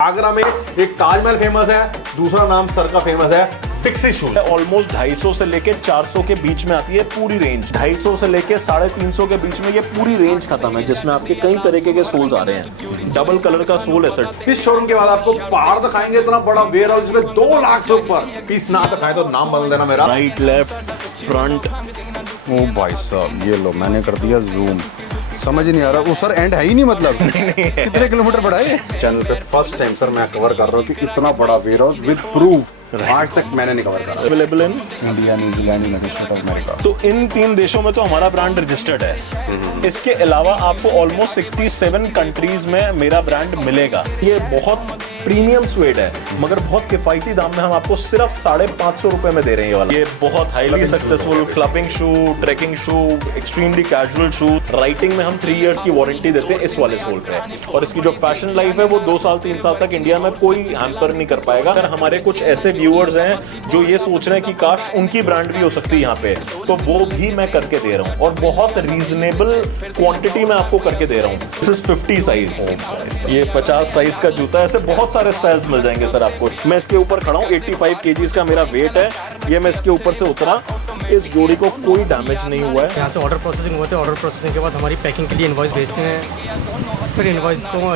आगरा में एक ताजमहल फेमस है, दूसरा नाम सर का फेमस है पिक्सी शूज। ऑलमोस्ट 250 से लेके 400 के बीच में आती है पूरी रेंज। 250 से लेके 350 के बीच में ये पूरी रेंज खत्म है, जिसमें आपके कई तरीके के सोल्स आ रहे हैं। डबल कलर का सोल है सर। इस शोरूम के बाद आपको बाहर दिखाएंगे इतना बड़ा वेयर हाउस में 2 लाख से ऊपर पीस ना दिखाए तो नाम बदल देना मेरा। Right, left, front. ओ भाई साहब, ये लो मैंने कर दिया जूम। समझ नहीं आ रहा वो सर एंड है ही नहीं, मतलब कितने किलोमीटर बड़ा है। चैनल पे फर्स्ट टाइम सर मैं कवर कर रहा हूँ कि इतना बड़ा वेयर हाउस विद प्रूफ आज तक मैंने नहीं कवर करा। Available in India, New Zealand, United state of America. तो इन 3 देशों में तो हमारा ब्रांड रजिस्टर्ड है। इसके अलावा आपको ऑलमोस्ट 67 कंट्रीज में मेरा ब्रांड मिलेगा। ये बहुत प्रीमियम स्वेड है, मगर बहुत किफायती दाम में हम आपको सिर्फ 550 रुपए में दे रहे हैं। ये वाला ये बहुत highly successful clubbing shoe, trekking shoe, extremely casual शू। राइटिंग में हम 3 इयर्स की वारंटी देते हैं इस वाले सोल पे, और इसकी जो फैशन लाइफ है वो 2 साल 3 साल तक इंडिया में कोई हैम्पर नहीं कर पाएगा। अगर हमारे कुछ ऐसे व्यूअर्स हैं जो ये सोच रहे हैं कि काश उनकी ब्रांड भी हो सकती है यहाँ पे, तो वो भी मैं करके दे रहा हूँ, और बहुत रीजनेबल क्वांटिटी में आपको करके दे रहा हूँ। दिस इज 50 साइज, ये 50 साइज का जूता है। ऐसे बहुत सारे स्टाइल्स मिल जाएंगे सर आपको। मैं इसके ऊपर खड़ा हूँ, 85 kgs का मेरा वेट है। ये मैं इसके ऊपर से उतरा, इस जोड़ी को कोई डैमेज नहीं हुआ है। यहाँ से ऑर्डर प्रोसेसिंग होते हैं, ऑर्डर प्रोसेसिंग के बाद हमारी पैकिंग के लिए इनवॉइस भेजते हैं, फिर इनवॉइस को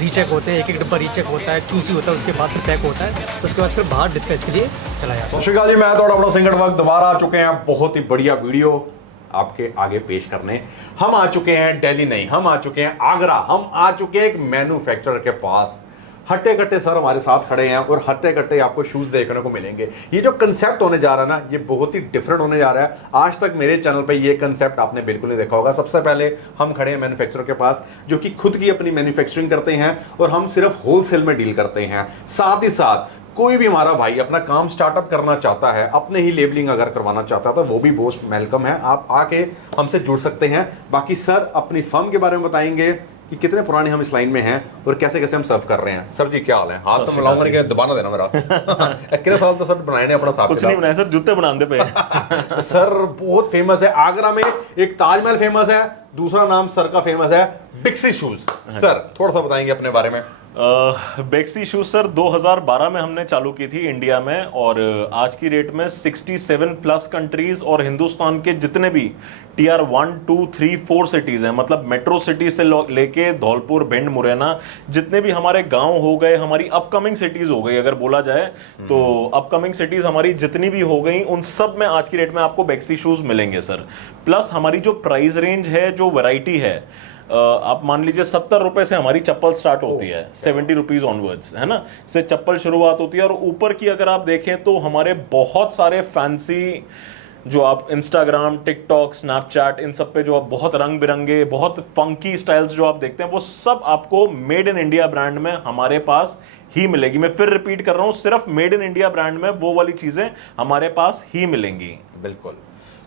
रीचेक होते हैं, एक एक डब्बा रीचेक होता है, QC होता है, उसके बाद फिर पैक होता है, उसके बाद फिर बाहर डिस्पैच के लिए चला जाता है। श्रीकाल जी, मैं थोड़ा बड़ा सिंगड़ वक्त दोबारा आ चुके हैं, बहुत ही बढ़िया वीडियो आपके आगे पेश करने। हम आ चुके हैं दिल्ली नहीं, हम आ चुके हैं आगरा, हम आ चुके हैं एक मैन्युफैक्चरर के पास। हट्टे कट्टे सर हमारे साथ खड़े हैं और हट्टे कट्टे आपको शूज देखने को मिलेंगे। ये जो कंसेप्ट होने जा रहा है ना, ये बहुत ही डिफरेंट होने जा रहा है। आज तक मेरे चैनल पे ये कंसेप्ट आपने बिल्कुल नहीं देखा होगा। सबसे पहले हम खड़े हैं मैन्युफैक्चरर के पास, जो कि खुद की अपनी मैन्युफैक्चरिंग करते हैं, और हम सिर्फ होलसेल में डील करते हैं। साथ ही साथ कोई भी हमारा भाई अपना काम स्टार्टअप करना चाहता है, अपने ही लेबलिंग अगर करवाना चाहता है, तो वो भी मोस्ट वेलकम है। आप आके हमसे जुड़ सकते हैं। बाकी सर अपनी फर्म के बारे में बताएंगे कि कितने पुराने हम इस लाइन में हैं और कैसे कैसे हम सर्व कर रहे हैं। सर जी क्या हाल है? हाथ तो मिलाऊंगा नहीं, दबाना देना मेरा। कितने साल तो सर बनाए ने अपना साथ। कुछ नहीं बनाया सर, जूते बनाने पे। सर बहुत फेमस है आगरा में, एक ताजमहल फेमस है, दूसरा नाम सर का फेमस है पिक्सी शूज। सर थोड़ा सा बताएंगे अपने बारे में। बेक्सी शूज सर 2012 में हमने चालू की थी इंडिया में, और आज की डेट में 67 प्लस कंट्रीज और हिंदुस्तान के जितने भी टीआर 1, 2, 3, 4 सिटीज हैं, मतलब मेट्रो सिटी से लेके धौलपुर, भिंड, मुरैना, जितने भी हमारे गांव हो गए, हमारी अपकमिंग सिटीज हो गई अगर बोला जाए तो, अपकमिंग सिटीज हमारी जितनी भी हो गई, उन सब में आज की डेट में आपको बेक्सी शूज मिलेंगे सर। प्लस हमारी जो प्राइस रेंज है, जो वैरायटी है, आप मान लीजिए 70 रुपए से हमारी चप्पल स्टार्ट होती है, 70 रुपीज ऑनवर्ड्स, है ना, से चप्पल शुरुआत होती है। और ऊपर की अगर आप देखें तो हमारे बहुत सारे फैंसी, जो आप इंस्टाग्राम, टिकटॉक, स्नैपचैट, इन सब पे जो आप बहुत रंग बिरंगे, बहुत फंकी स्टाइल्स जो आप देखते हैं, वो सब आपको मेड इन इंडिया ब्रांड में हमारे पास ही मिलेगी। मैं फिर रिपीट कर रहा हूं, सिर्फ मेड इन इंडिया ब्रांड में वो वाली चीजें हमारे पास ही मिलेंगी। बिल्कुल।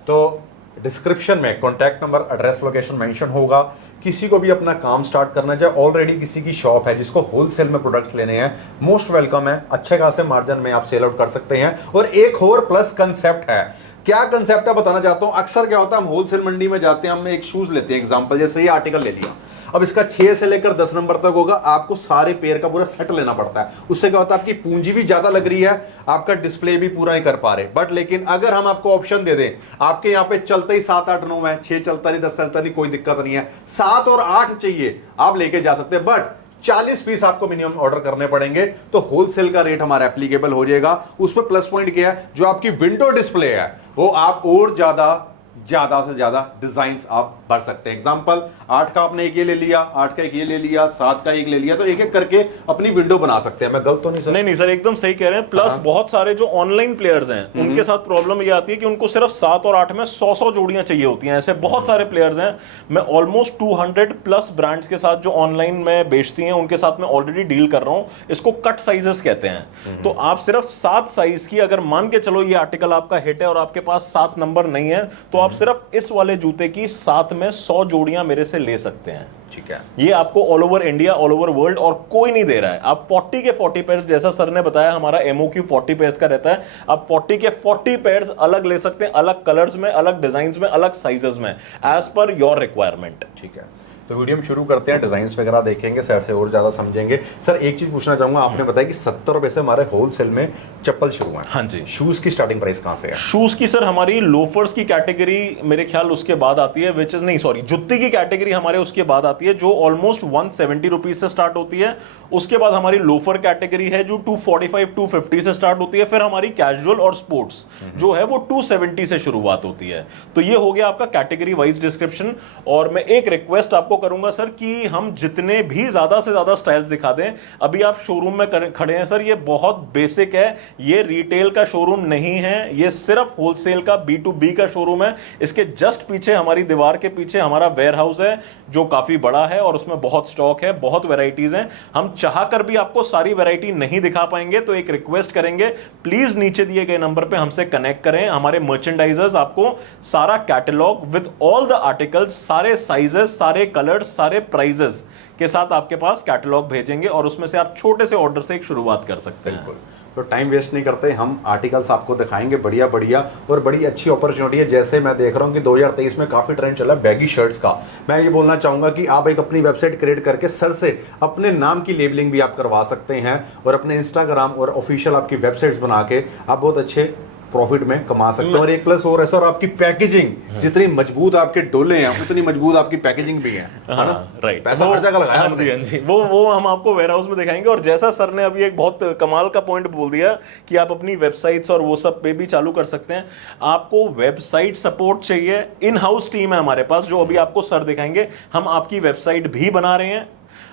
तो डिस्क्रिप्शन में contact number, address, location mention होगा। किसी को भी अपना काम स्टार्ट करना चाहे, ऑलरेडी किसी की शॉप है जिसको होलसेल में प्रोडक्ट्स लेने हैं, मोस्ट वेलकम है। अच्छे खासे मार्जिन में आप सेल आउट कर सकते हैं। और एक और प्लस कंसेप्ट है। क्या कंसेप्ट है बताना चाहता हूं। अक्सर क्या होता है, हम होलसेल मंडी में जाते हैं, हम एक शूज लेते हैं, एग्जांपल जैसे ये आर्टिकल ले लिया, अब इसका 6 से लेकर 10 नंबर तक होगा, आपको सारे पेयर का पूरा सेट लेना पड़ता है। उससे क्या होता है, आपकी पूंजी भी ज्यादा लग रही है, आपका डिस्प्ले भी पूरा नहीं कर पा रहे। बट लेकिन अगर हम आपको ऑप्शन दे दें, आपके यहाँ पे चलते ही 7, 8, 9 है, 6 चलता नहीं, 10 चलता नहीं, कोई दिक्कत नहीं है, 7 और 8 चाहिए आप लेके जा सकते हैं। बट 40 पीस आपको मिनिमम ऑर्डर करने पड़ेंगे, तो होलसेल का रेट हमारा एप्लीकेबल हो जाएगा। उसमें प्लस पॉइंट क्या है, जो आपकी विंडो डिस्प्ले है वो आप और ज्यादा से ज्यादा डिजाइन्स आप भर सकते हैं। एग्जांपल 8 का आपने एक ये ले लिया, 8 का एक ये ले लिया, 7 का एक ले लिया, तो एक एक करके अपनी विंडो बना सकते हैं। मैं गलत तो नहीं सर? नहीं सर, एकदम सही कह रहे हैं। प्लस बहुत सारे जो ऑनलाइन प्लेयर्स हैं, उनके साथ प्रॉब्लम ये आती है कि उनको सिर्फ 7 और 8 में 100 जोड़ियां चाहिए होती हैं। ऐसे बहुत सारे प्लेयर्स हैं। मैं ऑलमोस्ट 200 प्लस ब्रांड्स के साथ जो ऑनलाइन में बेचती हैं, उनके साथ मैं ऑलरेडी डील कर रहा हूं। इसको कट साइजेस कहते हैं। तो आप सिर्फ 7 साइज की, अगर मान के चलो ये आर्टिकल आपका हिट है और आपके पास 7 नंबर नहीं है, तो आप सिर्फ इस वाले जूते की 7 में 100 जोड़ियां मेरे से ले सकते हैं। ठीक है। ये आपको all over India, all over world और कोई नहीं दे रहा है। आप 40 के 40 पेयर्स, जैसा सर ने बताया हमारा MOQ 40 पेयर्स का रहता है, आप 40 के 40 पेयर्स अलग ले सकते हैं, अलग कलर्स में, अलग डिजाइन में, अलग साइजेस में, एज पर योर रिक्वायरमेंट। ठीक है। तो वीडियो में शुरू करते हैं, डिजाइन वगैरह देखेंगे, सर से और ज्यादा समझेंगे। सर एक चीज पूछना चाहूंगा, आपने बताया कि 70 रुपए से हमारे होलसेल में चप्पल शुरू है। हाँ जी। शूज की स्टार्टिंग प्राइस कहाँ से है? शूज की सर हमारी लोफर्स की कैटेगरी मेरे ख्याल उसके बाद आती है, विच इज नहीं सॉरी जुत्ती की कैटेगरी हमारे उसके बाद आती है, जो ऑलमोस्ट 170 रुपीज से स्टार्ट होती है। उसके बाद हमारी लोफर कैटेगरी है जो 245 250 से स्टार्ट होती है। फिर हमारी कैजुअल और स्पोर्ट्स जो है वो 270 से शुरुआत होती है। तो ये हो गया आपका कैटेगरी वाइज डिस्क्रिप्शन। और मैं एक रिक्वेस्ट आपको करूंगा सर कि हम जितने भी ज्यादा से ज्यादा स्टाइल्स दिखा दें। अभी आप शोरूम में खड़े हैं सर, ये बहुत बेसिक है, ये रिटेल का शोरूम नहीं है, ये सिर्फ होलसेल का B2B का शोरूम है। इसके जस्ट पीछे हमारी दीवार के पीछे हमारा वेयर हाउस है जो काफी बड़ा है और उसमें बहुत स्टॉक है, बहुत वैरायटीज हैं। हम चाह कर भी आपको सारी वैरायटी नहीं दिखा पाएंगे, तो एक रिक्वेस्ट करेंगे, प्लीज नीचे दिए गए नंबर पे हमसे कनेक्ट करें। हमारे मर्चेंडाइजर्स आपको सारा catalogue with all the articles, सारे साइजेस, सारे कलर्स, सारे प्राइजेस के साथ आपके पास कैटलॉग भेजेंगे और उसमें से आप छोटे से ऑर्डर से एक शुरुआत कर सकते हैं। बिल्कुल। तो टाइम वेस्ट नहीं करते, हम आर्टिकल्स आपको दिखाएंगे बढ़िया बढ़िया, और बड़ी अच्छी अपॉर्चुनिटी है। जैसे मैं देख रहा हूँ कि 2023 में काफी ट्रेंड चला है बैगी शर्ट्स का। मैं ये बोलना चाहूंगा कि आप एक अपनी वेबसाइट क्रिएट करके सर से अपने नाम की लेबलिंग भी आप करवा सकते हैं, और अपने इंस्टाग्राम और ऑफिशियल आपकी वेबसाइट्स बना के आप बहुत अच्छे प्रॉफिट में कमा सकते हैं। और एक प्लस और है सर, आपकी पैकेजिंग जितनी मजबूत आपके डोले हैं उतनी मजबूत आपकी पैकेजिंग भी है ना? राइट, पैसा हर जगह लगाया हाँ हमने। जी, हाँ जी। वो हम आपको वेयर हाउस में दिखाएंगे। और जैसा सर ने अभी एक बहुत कमाल का पॉइंट बोल दिया कि आप अपनी वेबसाइट्स और वो सब पे भी चालू कर सकते हैं। आपको वेबसाइट सपोर्ट चाहिए, इन हाउस टीम है हमारे पास जो अभी आपको सर दिखाएंगे। हम आपकी वेबसाइट भी बना रहे हैं,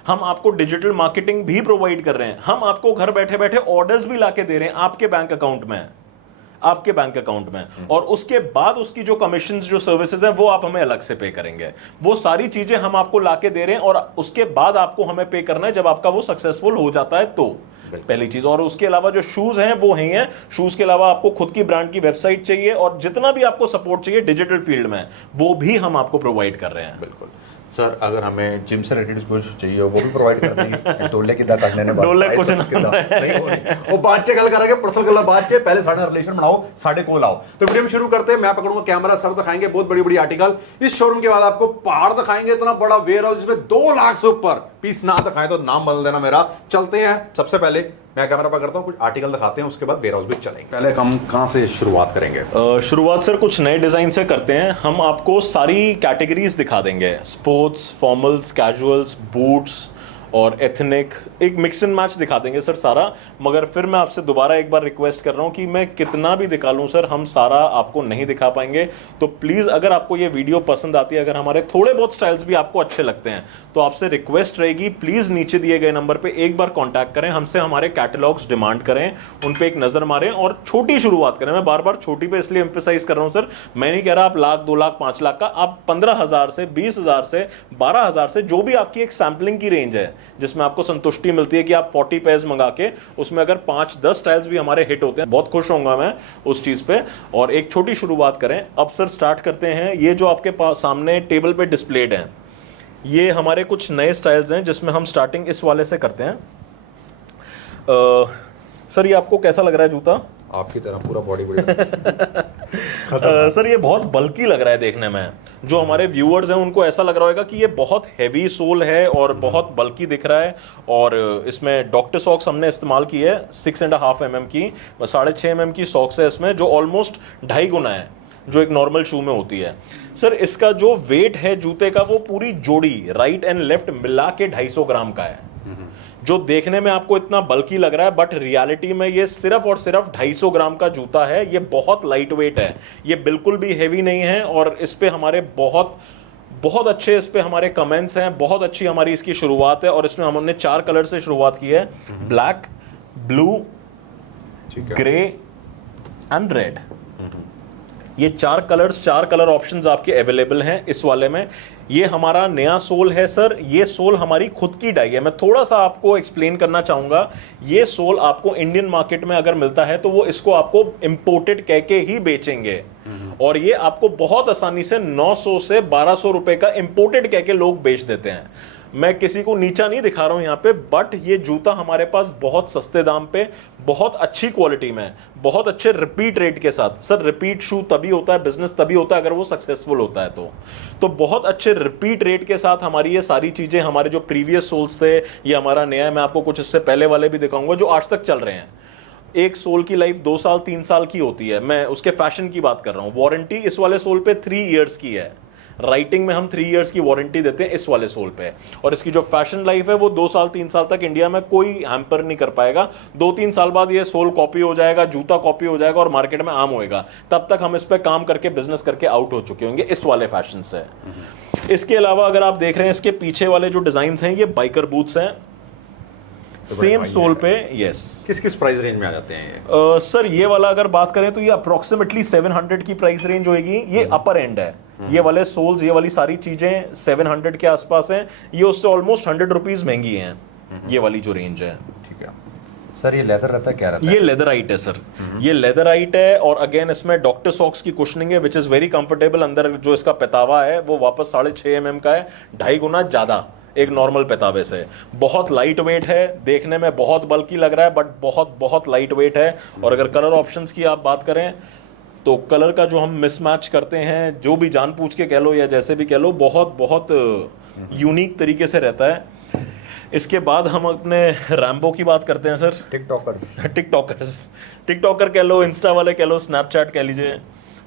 हम आपको डिजिटल मार्केटिंग भी प्रोवाइड कर रहे हैं, हम आपको घर बैठे बैठे ऑर्डर्स भी लाके दे रहे हैं आपके बैंक अकाउंट में, आपके बैंक अकाउंट में। और उसके बाद उसकी जो कमीशंस, जो सर्विसेज हैं, वो आप हमें अलग से पे करेंगे। वो सारी चीजें हम आपको लाके दे रहे हैं और उसके बाद आपको हमें पे करना है जब आपका वो सक्सेसफुल हो जाता है तो पहली चीज। और उसके अलावा जो शूज हैं वो ही हैं। शूज के अलावा आपको खुद की ब्रांड की वेबसाइट चाहिए और जितना भी आपको सपोर्ट चाहिए डिजिटल फील्ड में वो भी हम आपको प्रोवाइड कर रहे हैं। बिल्कुल सर, अगर हमें जिम से रिलेटेड कुछ चाहिए वो भी प्रोवाइड कर देंगे। डोले किदा करने ने डोले कुछ नहीं, वो बात गल करेंगे, पर्सनल गल्ला बात चे, पहले साडा रिलेशन बनाओ, साडे को लाओ। तो वीडियो में शुरू करते हैं। मैं पकड़ूंगा कैमरा, सर दिखाएंगे बहुत बड़ी बड़ी आर्टिकल। इस शोरूम के बाद आपको पहाड़ दिखाएंगे, इतना बड़ा वेयर हाउस जिसमें 2 लाख से ऊपर पीस ना दिखाए तो नाम बदल देना मेरा। चलते हैं, सबसे पहले मैं कैमरा पकड़ता हूं, कुछ आर्टिकल दिखाते हैं, उसके बाद वेयर हाउस भी चलेंगे। पहले हम कहां से शुरुआत करेंगे? शुरुआत सर कुछ नए डिजाइन से करते हैं। हम आपको सारी कैटेगरीज दिखा देंगे, स्पोर्ट्स, फॉर्मल्स, कैजुअल्स, बूट्स और एथनिक, एक मिक्स एंड मैच दिखा देंगे सर सारा। मगर फिर मैं आपसे दोबारा एक बार रिक्वेस्ट कर रहा हूं कि मैं कितना भी दिखा लूं सर, हम सारा आपको नहीं दिखा पाएंगे। तो प्लीज अगर आपको ये वीडियो पसंद आती है, अगर हमारे थोड़े बहुत स्टाइल्स भी आपको अच्छे लगते हैं, तो आपसे रिक्वेस्ट रहेगी प्लीज नीचे दिए गए नंबर पे एक बार कांटेक्ट करें, हमसे हमारे कैटलॉग्स डिमांड करें, उन पे एक नजर मारें और छोटी शुरुआत करें। मैं बार बार छोटी पे इसलिए एम्फेसाइज कर रहा हूं सर, मैं नहीं कह रहा आप लाख, 2 लाख, 5 लाख का, आप 15,000 से 20,000 से 12,000 से जो भी आपकी एक सैंपलिंग की रेंज है जिसमें आपको संतुष्टि मिलती है कि आप 40 पेयर्स मंगा के उसमें अगर 5-10 स्टाइल्स भी हमारे हिट होते हैं, बहुत खुश होऊंगा मैं उस चीज पे। और एक छोटी शुरुआत करें। अब सर स्टार्ट करते हैं। ये जो आपके पास सामने टेबल पे डिस्प्लेड हैं, ये हमारे कुछ नए स्टाइल्स हैं जिसमें हम स्टार्टिंग इस वाले से करते हैं। सर ये आपको कैसा लग रहा है जूता? आपकी तरह पूरा बॉडी बिल्डर। सर ये बहुत बल्की लग रहा है देखने में। जो हमारे व्यूअर्स हैं उनको ऐसा लग रहा होगा कि ये बहुत हैवी सोल है और बहुत बल्की दिख रहा है। और इसमें डॉक्टर सॉक्स हमने इस्तेमाल की है 6.5 mm की, 6.5 mm की सॉक्स है इसमें, जो ऑलमोस्ट 2.5 गुना है जो एक नॉर्मल शू में होती है। सर इसका जो वेट है जूते का वो पूरी जोड़ी राइट एंड लेफ्ट मिला के 250 ग्राम का है, जो देखने में आपको इतना बल्कि लग रहा है, बट रियलिटी में ये सिर्फ और सिर्फ 250 ग्राम का जूता है। ये बहुत लाइट वेट है, ये बिल्कुल भी हेवी नहीं है। और इस पे हमारे बहुत अच्छे इस पे हमारे कमेंट्स हैं, बहुत अच्छी हमारी इसकी शुरुआत है। और इसमें हमने 4 कलर से शुरुआत की है, black, blue, grey and red. ये 4 कलर्स, 4 कलर ऑप्शंस आपके अवेलेबल हैं इस वाले में। ये हमारा नया सोल है सर, ये सोल हमारी खुद की डाई है। मैं थोड़ा सा आपको एक्सप्लेन करना चाहूंगा। ये सोल आपको इंडियन मार्केट में अगर मिलता है तो वो इसको आपको इंपोर्टेड कह के ही बेचेंगे, और ये आपको बहुत आसानी से 900 से 1200 रुपए का इंपोर्टेड कह के लोग बेच देते हैं। मैं किसी को नीचा नहीं दिखा रहा हूं यहाँ पे, बट ये जूता हमारे पास बहुत सस्ते दाम पे, बहुत अच्छी क्वालिटी में, बहुत अच्छे रिपीट रेट के साथ। सर रिपीट शू तभी होता है, बिजनेस तभी होता है अगर वो सक्सेसफुल होता है। तो बहुत अच्छे रिपीट रेट के साथ हमारी ये सारी चीजें, हमारे जो प्रीवियस सोल्स थे, ये हमारा नया है, मैं आपको कुछ इससे पहले वाले भी दिखाऊंगा जो आज तक चल रहे हैं। एक सोल की लाइफ 2 साल 3 साल की होती है, मैं उसके फैशन की बात कर रहा हूं। वारंटी इस वाले सोल पे 3 इयर्स की है, राइटिंग में हम 3 इयर्स की वारंटी देते हैं इस वाले सोल पे, और इसकी जो फैशन लाइफ है वो 2 साल 3 साल तक इंडिया में कोई हैम्पर नहीं कर पाएगा। 2-3 साल बाद ये सोल कॉपी हो जाएगा, जूता कॉपी हो जाएगा और मार्केट में आम होएगा। तब तक हम इस पे काम करके बिजनेस करके आउट हो चुके होंगे इस वाले फैशन से। इसके अलावा अगर आप देख रहे हैं इसके पीछे वाले जो डिजाइन हैं, ये बाइकर बूट्स हैं सेम सोल पे। यस, किस किस प्राइस रेंज में आ जाते हैं ये? सर ये वाला अगर बात करें तो ये अप्रोक्सीमेटली 700 की प्राइस रेंज होगी। ये अपर एंड है, ये वाले सोल्स, ये वाली सारी चीजें 700 के आसपास हैं। ये उससे ऑलमोस्ट 100 रुपीज महंगी हैं, ये वाली जो रेंज है। ठीक है सर, ये लेदर रहता है, क्या रहता है? ये लेदराइट है सर, ये लेदराइट है, और अगेन इसमें डॉक्टर सॉक्स की कुशनिंग है विच इज वेरी कंफर्टेबल। अंदर जो इसका पेतावा है वो वापस 6.5 mm का है, 2.5 गुना ज्यादा एक नॉर्मल पेतावे से। बहुत लाइट वेट है, देखने में बहुत बल्कि लग रहा है बट बहुत बहुत लाइट वेट है। और अगर कलर ऑप्शंस की आप बात करें तो कलर का जो हम मिसमैच करते हैं, जो भी जानबूझ के कह लो या जैसे भी कह लो, बहुत बहुत यूनिक तरीके से रहता है। इसके बाद हम अपने रैम्बो की बात करते हैं सर। टिकटॉकर कह लो, इंस्टा वाले कह लो, स्नैपचैट कह लीजिए।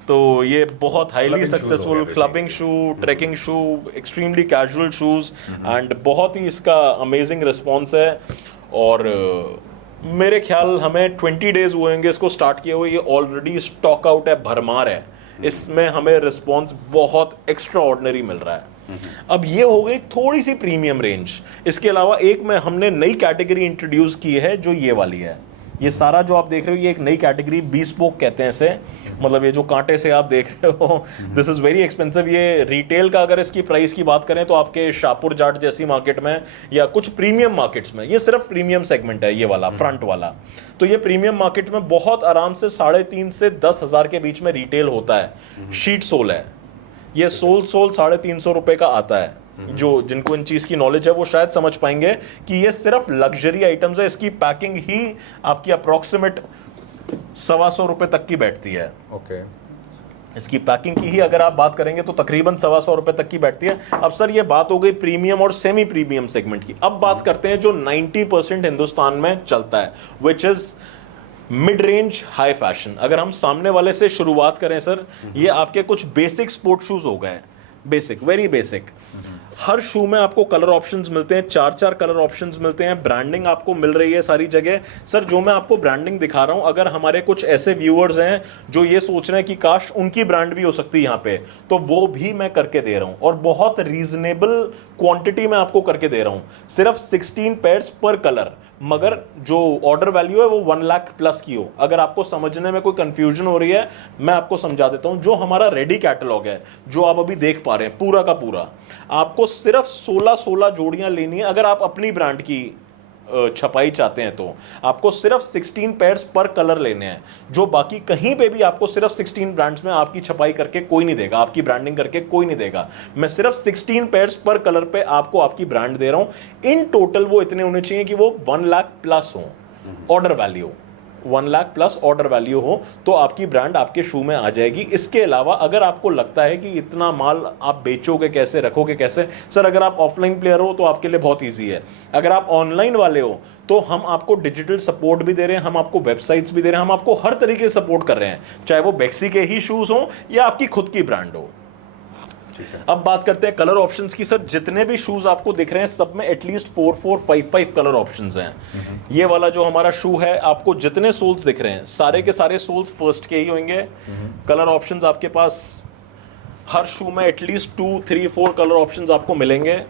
तो ये बहुत highly successful clubbing shoe, trekking shoe, extremely casual shoes, and बहुत ही इसका अमेजिंग रिस्पॉन्स है। और मेरे ख्याल हमें 20 डेज हुए होंगे इसको स्टार्ट किए हुए, ये ऑलरेडी स्टॉक आउट है, भरमार है। इसमें हमें रिस्पॉन्स बहुत एक्स्ट्रा ऑर्डिनरी मिल रहा है। अब ये हो गई थोड़ी सी प्रीमियम रेंज। इसके अलावा एक में हमने नई कैटेगरी इंट्रोड्यूस की है जो ये वाली है। ये सारा जो आप देख रहे हो ये एक नई कैटेगरी बीस्पोक कहते हैं इसे, मतलब ये जो कांटे से आप देख रहे हो, दिस इज वेरी एक्सपेंसिव। ये रिटेल का अगर इसकी प्राइस की बात करें तो आपके शाहपुर जाट जैसी मार्केट में या कुछ प्रीमियम मार्केट्स में, ये सिर्फ प्रीमियम सेगमेंट है ये वाला फ्रंट वाला, तो ये प्रीमियम मार्केट में बहुत आराम से 3.5 से 10 हज़ार के बीच में रिटेल होता है। शीट सोल है ये, सोल 350 रुपए का आता है। जो जिनको इन चीज की नॉलेज है वो शायद समझ पाएंगे कि ये सिर्फ लग्जरी आइटम्स है। इसकी पैकिंग ही आपकी अप्रोक्सीमेट 125 रुपए तक की बैठती है। ओके, इसकी पैकिंग की ही अगर आप बात करेंगे तो तकरीबन 125 रुपए तक की बैठती है। अब सर ये बात हो गई प्रीमियम और सेमी प्रीमियम सेगमेंट की। अब बात करते हैं जो 90% हिंदुस्तान में चलता है, which is mid range high fashion. अगर हम सामने वाले से शुरुआत करें सर, ये आपके कुछ बेसिक स्पोर्ट शूज हो गए, बेसिक, वेरी बेसिक। हर शू में आपको कलर ऑप्शंस मिलते हैं, 4 कलर ऑप्शंस मिलते हैं, ब्रांडिंग आपको मिल रही है सारी जगह। सर जो मैं आपको ब्रांडिंग दिखा रहा हूं, अगर हमारे कुछ ऐसे व्यूअर्स हैं जो ये सोच रहे हैं कि काश उनकी ब्रांड भी हो सकती है यहाँ पे, तो वो भी मैं करके दे रहा हूं, और बहुत रीजनेबल क्वांटिटी में आपको करके दे रहा हूं। सिर्फ 16 पेयर्स पर कलर, मगर जो ऑर्डर वैल्यू है वो 1 लाख प्लस की हो। अगर आपको समझने में कोई कंफ्यूजन हो रही है, मैं आपको समझा देता हूं। जो हमारा रेडी कैटलॉग है, जो आप अभी देख पा रहे हैं पूरा का पूरा, आपको सिर्फ 16 जोड़ियां लेनी है। अगर आप अपनी ब्रांड की छपाई चाहते हैं तो आपको सिर्फ 16 पेयर्स पर कलर लेने हैं, जो बाकी कहीं पे भी आपको सिर्फ 16 ब्रांड्स में आपकी छपाई करके कोई नहीं देगा, आपकी ब्रांडिंग करके कोई नहीं देगा। मैं सिर्फ 16 पेयर्स पर कलर पे आपको आपकी ब्रांड दे रहा हूं। इन टोटल वो इतने होने चाहिए कि वो 1 लाख प्लस हो order value, 1 lakh plus order value हो, तो आपकी ब्रांड आपके शू में आ जाएगी। इसके अलावा अगर आपको लगता है कि इतना माल आप बेचोगे कैसे, रखोगे कैसे, सर अगर आप ऑफलाइन प्लेयर हो तो आपके लिए बहुत ईजी है। अगर आप ऑनलाइन वाले हो तो हम आपको डिजिटल सपोर्ट भी दे रहे हैं, हम आपको वेबसाइट्स भी दे रहे हैं, हम आपको हर तरीके से सपोर्ट कर रहे हैं, चाहे वो बेक्सी के ही शूज हो या आपकी खुद की ब्रांड हो। अब बात करते हैं कलर ऑप्शंस की। सर जितने भी शूज आपको दिख रहे हैं सब में एटलीस्ट 4, 5 कलर ऑप्शंस हैं। ये वाला जो हमारा शू है, आपको जितने सोल्स दिख रहे हैं सारे के सारे सोल्स फर्स्ट के ही होंगे। कलर ऑप्शंस आपके पास हर शू में एटलीस्ट 2, 3, 4 कलर ऑप्शंस आपको मिलेंगे।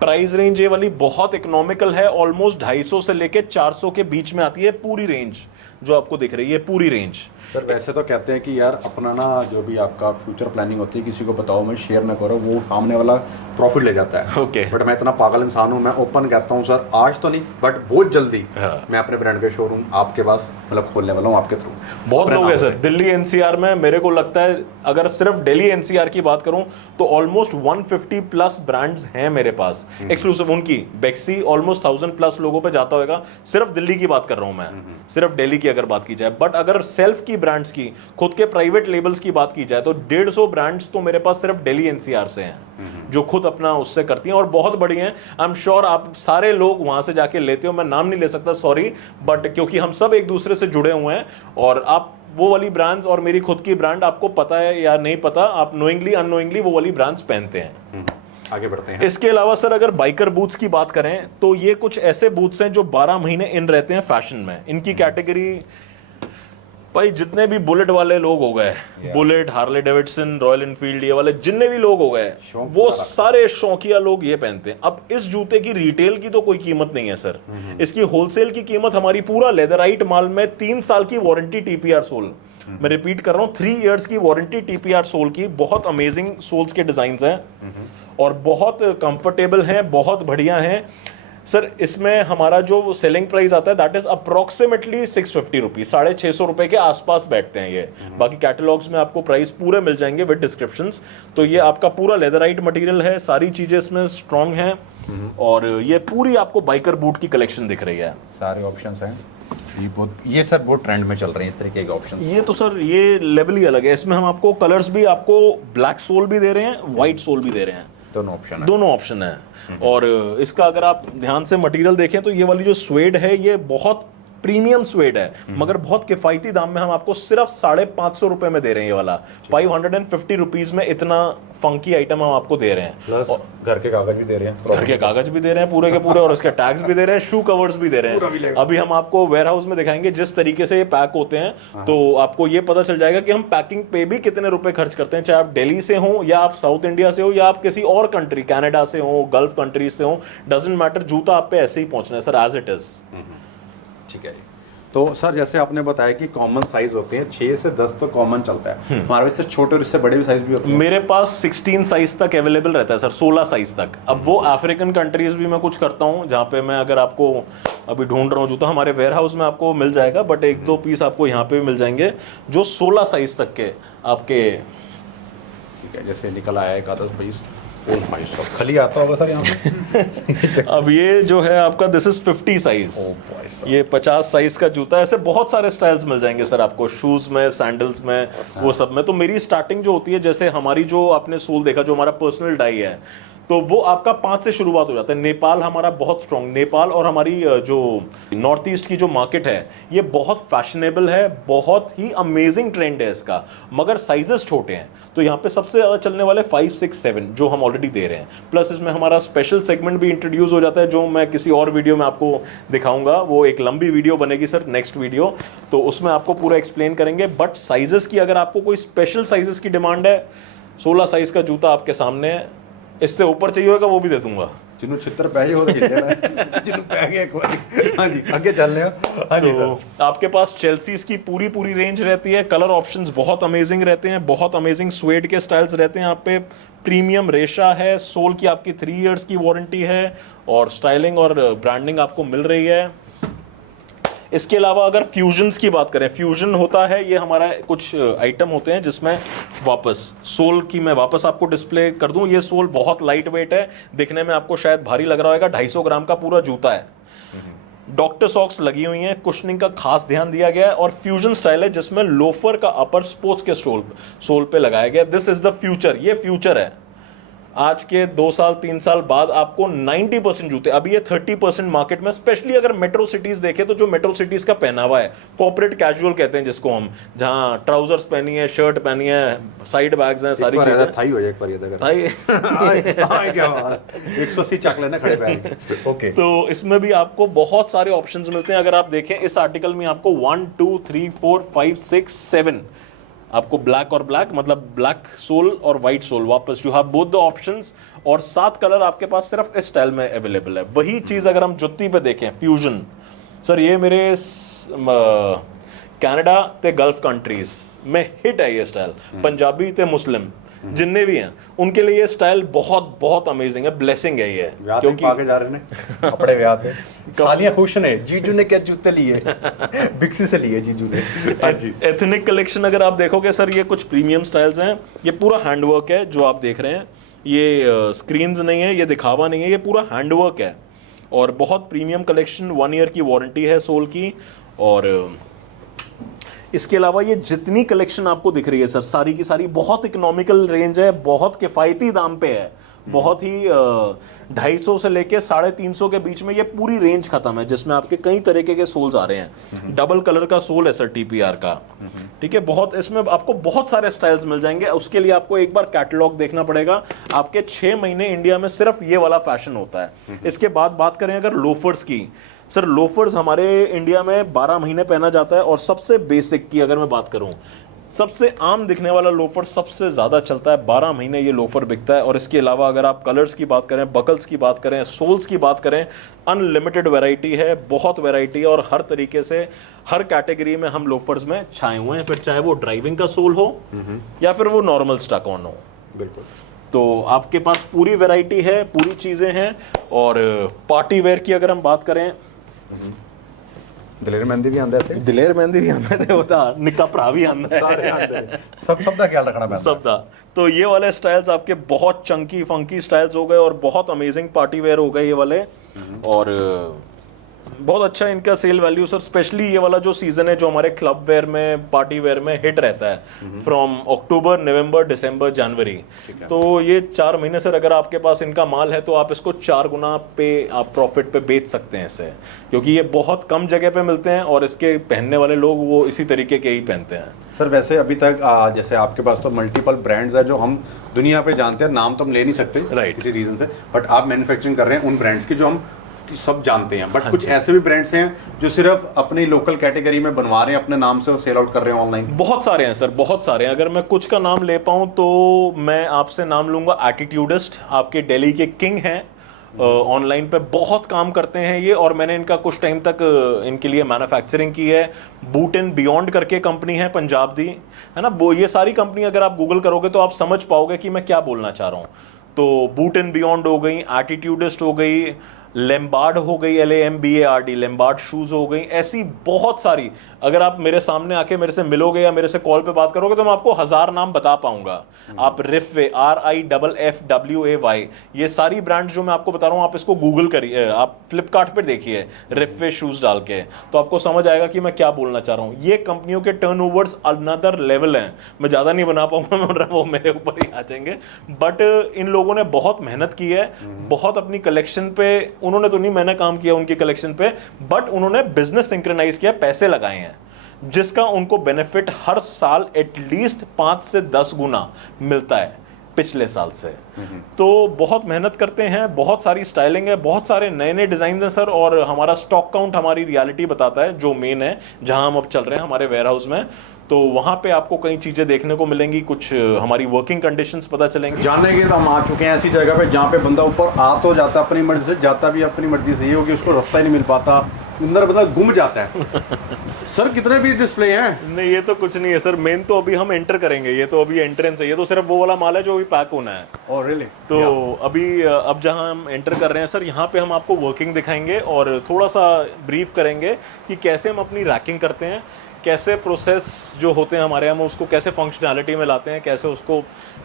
प्राइस रेंज ये वाली बहुत इकोनॉमिकल है, ऑलमोस्ट 250 से लेके 400 के बीच में आती है पूरी रेंज जो आपको दिख रही है, पूरी रेंज। सर वैसे तो कहते हैं कि यार अपना ना जो भी आपका फ्यूचर प्लानिंग होती है किसी को बताओ, मैं शेयर ना करो, वो सामने वाला प्रॉफिट ले जाता है। ओके। बट मैं इतना पागल इंसान हूँ, मैं ओपन कहता हूँ सर आज तो नहीं बट बहुत जल्दी हाँ। मैं अपने ब्रांड के शोरूम आपके पास मतलब खोलने वाला हूँ आपके थ्रू। बहुत लोग हैं सर दिल्ली एनसीआर में, मेरे को लगता है अगर सिर्फ दिल्ली एनसीआर की बात करूं तो ऑलमोस्ट 150 प्लस ब्रांड्स हैं मेरे मेरे पास एक्सक्लूसिव उनकी बेक्सी ऑलमोस्ट 1000+ लोगों पे जाता होगा, सिर्फ दिल्ली की बात कर रहा हूं मैं, सिर्फ दिल्ली की अगर बात की जाए। बट अगर सेल्फ की ब्रांड्स की, खुद के प्राइवेट लेबल्स की बात की जाए तो 150 ब्रांड्स तो मेरे पास सिर्फ दिल्ली एनसीआर से हैं जो खुद अपना उससे करती हैं और बहुत बड़ी हैं। आई एम श्योर आप सारे लोग वहां से जाके लेते हो, मैं नाम नहीं ले सकता सॉरी, बट क्योंकि हम सब एक दूसरे से जुड़े हुए हैं और आप वो वाली ब्रांड्स और मेरी खुद की ब्रांड आपको पता है या नहीं पता, आप नोइंगली अननोइंगली वो वाली ब्रांड्स पहनते हैं। आगे बढ़ते हैं। इसके अलावा सर अगर बाइकर बूट्स की बात करें तो ये कुछ ऐसे बूट्स हैं जो 12 महीने इन रहते हैं फैशन में। इनकी कैटेगरी भाई जितने भी बुलेट वाले लोग हो गए, bullet, Harley Davidson, royal Enfield, ये वाले जितने भी लोग हो गए वो सारे शौकिया लोग ये पहनते हैं। अब इस जूते की रिटेल की तो कोई कीमत नहीं है सर, इसकी होलसेल की कीमत हमारी पूरा लेदराइट माल में 3 साल की वारंटी टीपीआर सोल, मैं रिपीट कर रहा हूं 3 इयर्स की वारंटी टीपीआर सोल की। बहुत अमेजिंग सोल्स के डिजाइन हैं और बहुत कंफर्टेबल हैं, बहुत बढ़िया हैं सर। इसमें हमारा जो सेलिंग प्राइस आता है दैट इज अप्रोक्सीमेटली 650 रुपीज, 650 रुपए के आसपास बैठते हैं ये। बाकी कैटलॉग्स में आपको प्राइस पूरे मिल जाएंगे विद डिस्क्रिप्शंस। तो ये आपका पूरा लेदराइट मटेरियल है, सारी चीजें इसमें स्ट्रांग हैं और ये पूरी आपको बाइकर बूट की कलेक्शन दिख रही है। सारे ऑप्शंस हैं, ये सर बहुत ट्रेंड में चल रहे हैं इस तरीके के ऑप्शंस। ये तो सर ये लेवल ही अलग है। इसमें हम आपको कलर्स भी, आपको ब्लैक सोल भी दे रहे हैं, व्हाइट सोल भी दे रहे हैं, दोनों ऑप्शन है। और इसका अगर आप ध्यान से मटेरियल देखें तो ये वाली जो स्वेड है ये बहुत प्रीमियम स्वेड है, मगर बहुत किफायती दाम में हम आपको सिर्फ 550 रुपए में दे रहे हैं। ये वाला 550 रुपीज में इतना फंकी आइटम हम आपको दे रहे हैं। प्लस घर के कागज भी दे रहे हैं, घर के कागज भी दे रहे हैं पूरे के पूरे और उसके टैग्स भी दे रहे हैं, शू कवर्स भी दे रहे हैं। अभी हम आपको वेयर हाउस में दिखाएंगे जिस तरीके से ये पैक होते हैं, तो आपको ये पता चल जाएगा कि हम पैकिंग पे भी कितने रुपए खर्च करते हैं। चाहे आप दिल्ली से हो या आप साउथ इंडिया से हो या आप किसी और कंट्री, कनाडा से हो, गल्फ कंट्रीज से हो, डजंट मैटर, जूता आप पे ऐसे ही पहुंचना है सर, एज इट इज। ठीक है। तो सर जैसे आपने बताया कि कॉमन साइज होते हैं, 6 से 10 तो कॉमन चलता है, हमारे इससे छोटे और इससे बड़े भी साइज भी होते हैं। मेरे पास 16 साइज तक अवेलेबल रहता है सर, 16 साइज तक। अब वो अफ्रीकन कंट्रीज भी मैं कुछ करता हूँ जहाँ पे मैं अगर आपको अभी ढूंढ रहा हूँ जूता, हमारे वेयर हाउस में आपको मिल जाएगा, बट 1-2 पीस आपको यहाँ पे भी मिल जाएंगे जो 16 साइज तक के आपके। ठीक है, जैसे निकल आया एक आधा पीस खाली आता होगा सर यहाँ पे। अब ये जो है आपका दिस इज 50 साइज, ये 50 साइज का जूता है। ऐसे बहुत सारे स्टाइल्स मिल जाएंगे सर आपको, शूज में, सैंडल्स में, वो सब में। तो मेरी स्टार्टिंग जो होती है, जैसे हमारी जो आपने सोल देखा जो हमारा पर्सनल डाई है, तो वो आपका 5 से शुरुआत हो जाता है। नेपाल हमारा बहुत स्ट्रॉन्ग, नेपाल और हमारी जो नॉर्थ ईस्ट की जो मार्केट है ये बहुत फैशनेबल है, बहुत ही अमेजिंग ट्रेंड है इसका, मगर साइजेस छोटे हैं। तो यहाँ पे सबसे ज़्यादा चलने वाले 5, 6, 7 जो हम ऑलरेडी दे रहे हैं। प्लस इसमें हमारा स्पेशल सेगमेंट भी इंट्रोड्यूस हो जाता है जो मैं किसी और वीडियो में आपको दिखाऊंगा। वो एक लंबी वीडियो बनेगी सर, नेक्स्ट वीडियो, तो उसमें आपको पूरा एक्सप्लेन करेंगे। बट साइजेस की अगर आपको कोई स्पेशल साइजेस की डिमांड है, 16 साइज का जूता आपके सामने है। इससे ऊपर चाहिए होगा वो भी दे दूंगा। जिन्हों छित्र पै हो जिन्हों पै गए एक बार। हाँ जी, आगे चल रहे हो। हाँ जी तो सर, आपके पास चेल्सीज की पूरी रेंज रहती है, कलर ऑप्शंस बहुत अमेजिंग रहते हैं, बहुत अमेजिंग स्वेड के स्टाइल्स रहते हैं। आप पे प्रीमियम रेशा है, सोल की आपकी 3 इयर्स की वारंटी है और स्टाइलिंग और ब्रांडिंग आपको मिल रही है। इसके अलावा अगर फ्यूजन्स की बात करें, फ्यूजन होता है ये हमारा कुछ आइटम होते हैं जिसमें वापस सोल की मैं वापस आपको डिस्प्ले कर दूं। ये सोल बहुत लाइट वेट है, दिखने में आपको शायद भारी लग रहा होगा, 250 ग्राम का पूरा जूता है। डॉक्टर सॉक्स लगी हुई हैं, कुशनिंग का खास ध्यान दिया गया है और फ्यूजन स्टाइल है जिसमें लोफर का अपर स्पोर्ट्स के सोल पे लगाया गया। दिस इज द फ्यूचर, ये फ्यूचर है। आज के 2 साल 3 साल बाद आपको 90% जूते, अभी ये 30% मार्केट में, स्पेशली अगर मेट्रो सिटीज देखें तो जो मेट्रो सिटीज का पहनावा है, कॉर्पोरेट कैजुअल कहते हैं जिसको हम, जहां ट्राउजर्स पहनी है, शर्ट पहनी है, साइड बैग्स हैं, सारी चीजें। थाई हो जाए एक बार ये देखा थाई क्या बात, 180 चाक लेना खड़े पैर। ओके, तो इसमें भी आपको बहुत सारे ऑप्शंस मिलते हैं। अगर आप देखें इस आर्टिकल में आपको 1 2 3 4 5 6 7 आपको ब्लैक और ब्लैक, मतलब ब्लैक सोल और व्हाइट सोल, वापस you have both the options, और 7 कलर आपके पास सिर्फ इस स्टाइल में अवेलेबल है। वही चीज अगर हम जुत्ती पे देखें, फ्यूजन सर, ये मेरे कनाडा ते गल्फ कंट्रीज में हिट है ये स्टाइल। पंजाबी ते मुस्लिम जितने भी हैं उनके लिए ये स्टाइल बहुत बहुत अमेजिंग है, ब्लेसिंग है ये, क्योंकि आगे जा रहे हैं कपड़े ब्याह थे, सालियां खुश ने, जीजू ने क्या जूते लिए, बिक्सी से लिए जीजू ने। हाँ जी, एथनिक कलेक्शन अगर आप देखोगे सर, ये कुछ प्रीमियम स्टाइल्स हैं, ये पूरा हैंडवर्क है जो आप देख रहे हैं। ये स्क्रीन्स नहीं है, ये दिखावा नहीं है, ये पूरा हैंडवर्क है और बहुत प्रीमियम कलेक्शन, 1 ईयर की वारंटी है सोल की। और इसके अलावा ये जितनी कलेक्शन आपको दिख रही है सर, सारी की सारी बहुत इकोनॉमिकल रेंज है, बहुत किफ़ायती दाम पे है, बहुत ही 250 से लेके 350 के बीच में ये पूरी रेंज खत्म है, जिसमें आपके कई तरीके के सोल्स आ रहे हैं। डबल कलर का सोल है सर TPR का, ठीक है। बहुत इसमें आपको बहुत सारे स्टाइल्स मिल जाएंगे। उसके लिए आपको एक बार कैटलॉग देखना पड़ेगा। आपके 6 महीने इंडिया में सिर्फ ये वाला फैशन होता है। इसके बाद बात करें अगर लोफर्स की, सर लोफर्स हमारे इंडिया में 12 महीने पहना जाता है और सबसे बेसिक की अगर मैं बात करूं, सबसे आम दिखने वाला लोफर सबसे ज़्यादा चलता है, 12 महीने ये लोफर बिकता है। और इसके अलावा अगर आप कलर्स की बात करें, बकल्स की बात करें, सोल्स की बात करें, अनलिमिटेड वैरायटी है, बहुत वैरायटी है और हर तरीके से हर कैटेगरी में हम लोफर्स में छाए हुए हैं, फिर चाहे वो ड्राइविंग का सोल हो या फिर वो नॉर्मल स्टक ऑन हो। बिल्कुल। तो आपके पास पूरी वैरायटी है, पूरी चीज़ें हैं। और पार्टी वेयर की अगर हम बात करें, ਦਲੇਰ ਮਹਿੰਦੀ ਵੀ ਆਂਦੇ ਇੱਥੇ, दिलेर मेहंदी भी आंदा है, होता निक्का भरा भी आंदा है, ਸਾਰੇ ਆਂਦੇ ਨੇ। ਸਭ ਦਾ ਖਿਆਲ ਰੱਖਣਾ ਪੈਂਦਾ। सब था। तो ये वाले स्टाइल्स आपके बहुत चंकी फंकी स्टाइल्स हो गए और बहुत अमेजिंग पार्टी वेयर हो गए ये वाले। और बहुत अच्छा इनका सेल वैल्यू सर, स्पेशली ये वाला जो सीजन है जो हमारे क्लब वेयर में, पार्टी वेयर में हिट रहता है फ्रॉम अक्टूबर, नवंबर, दिसंबर, जनवरी। तो ये 4 महीने सर अगर आपके पास इनका माल है तो आप इसको 4 गुना पे आप प्रॉफिट पे बेच सकते हैं इसे, क्योंकि ये बहुत कम जगह पे मिलते हैं और इसके पहनने वाले लोग वो इसी तरीके के ही पहनते हैं। सर वैसे अभी तक जैसे आपके पास तो मल्टीपल ब्रांड्स है जो हम दुनिया पे जानते हैं, नाम तो हम ले नहीं सकते Right. किसी रीजन से, बट आप मैन्युफैक्चरिंग कर रहे हैं उन ब्रांड्स की जो हम सब जानते हैं। बट कुछ ऐसे भी ब्रांड्स हैं जो सिर्फ अपनी लोकल कैटेगरी में बनवा रहे हैं, अपने नाम से वो सेल आउट कर रहे हैं ऑनलाइन। बहुत सारे हैं सर, बहुत सारे हैं। अगर मैं कुछ का नाम ले पाऊं तो मैं आपसे नाम लूंगा एटीट्यूडिस्ट, आपके दिल्ली के किंग हैं, ऑनलाइन पे बहुत काम करते हैं ये, और मैंने इनका कुछ टाइम तक इनके लिए मैन्युफैक्चरिंग की है। बूट एंड बियॉन्ड करके कंपनी है पंजाब दी, है ना। वो ये सारी कंपनी अगर आप गूगल करोगे तो आप समझ पाओगे कि मैं क्या बोलना चाह रहा हूँ। तो बूट एंड बियॉन्ड हो गई, एटीट्यूडिस्ट हो गई, लैम्बार्ड हो गई, LAMBARD, लैम्बार्ड शूज हो गई, ऐसी बहुत सारी। अगर आप मेरे सामने आके मेरे से मिलोगे या मेरे से कॉल पे बात करोगे तो मैं आपको 1000 नाम बता पाऊंगा। आप रिफवे, RIFFWAY, ये सारी ब्रांड जो मैं आपको बता रहा हूँ, आप इसको गूगल करिए, आप फ्लिपकार्ट पे देखिए रिफवे शूज डाल के, तो आपको समझ आएगा कि मैं क्या बोलना चाह रहा हूँ। ये कंपनियों के टर्नओवर्स अनदर लेवल हैं, मैं ज्यादा नहीं बना पाऊंगा, वो मेरे ऊपर ही आ जाएंगे। बट इन लोगों ने बहुत मेहनत की है, बहुत अपनी कलेक्शन पे, उन्होंने तो नहीं, मैंने काम किया उनकी कलेक्शन पे, बट उन्होंने बिजनेस सिंक्रोनाइज किया, पैसे लगाए हैं, जिसका उनको बेनिफिट हर साल एटलीस्ट 5 से 10 गुना मिलता है पिछले साल से। तो बहुत मेहनत करते हैं, बहुत सारी स्टाइलिंग है, बहुत सारे नए नए डिजाइन हैं सर। और हमारा स्टॉक काउंट हमारी रियलिटी बताता है, जो मेन है जहां हम अब चल रहे हैं हमारे वेयर हाउस में, तो वहां पे आपको कई चीजें देखने को मिलेंगी, कुछ हमारी वर्किंग कंडीशंस पता चलेंगी। जानने के तो हम आ चुके हैं ऐसी जगह पे जहाँ पे बंदा ऊपर आ तो जाता अपनी मर्जी से, जाता भी अपनी मर्जी से, ये हो कि उसको रास्ता ही नहीं मिल पाता, अंदर बंदा गुम जाता है। सर कितने भी डिस्प्ले हैं? नहीं ये तो कुछ नहीं है सर, मेन तो अभी हम एंटर करेंगे, ये तो अभी एंट्रेंस है, ये तो सिर्फ वो वाला माल है जो अभी पैक होना है। Oh really? तो अभी अब जहां हम एंटर कर रहे हैं सर, यहाँ पे हम आपको वर्किंग दिखाएंगे और थोड़ा सा ब्रीफ करेंगे कि कैसे हम अपनी रैकिंग करते हैं, कैसे प्रोसेस जो होते हैं हमारे यहाँ, उसको कैसे फंक्शनैलिटी में लाते हैं, कैसे उसको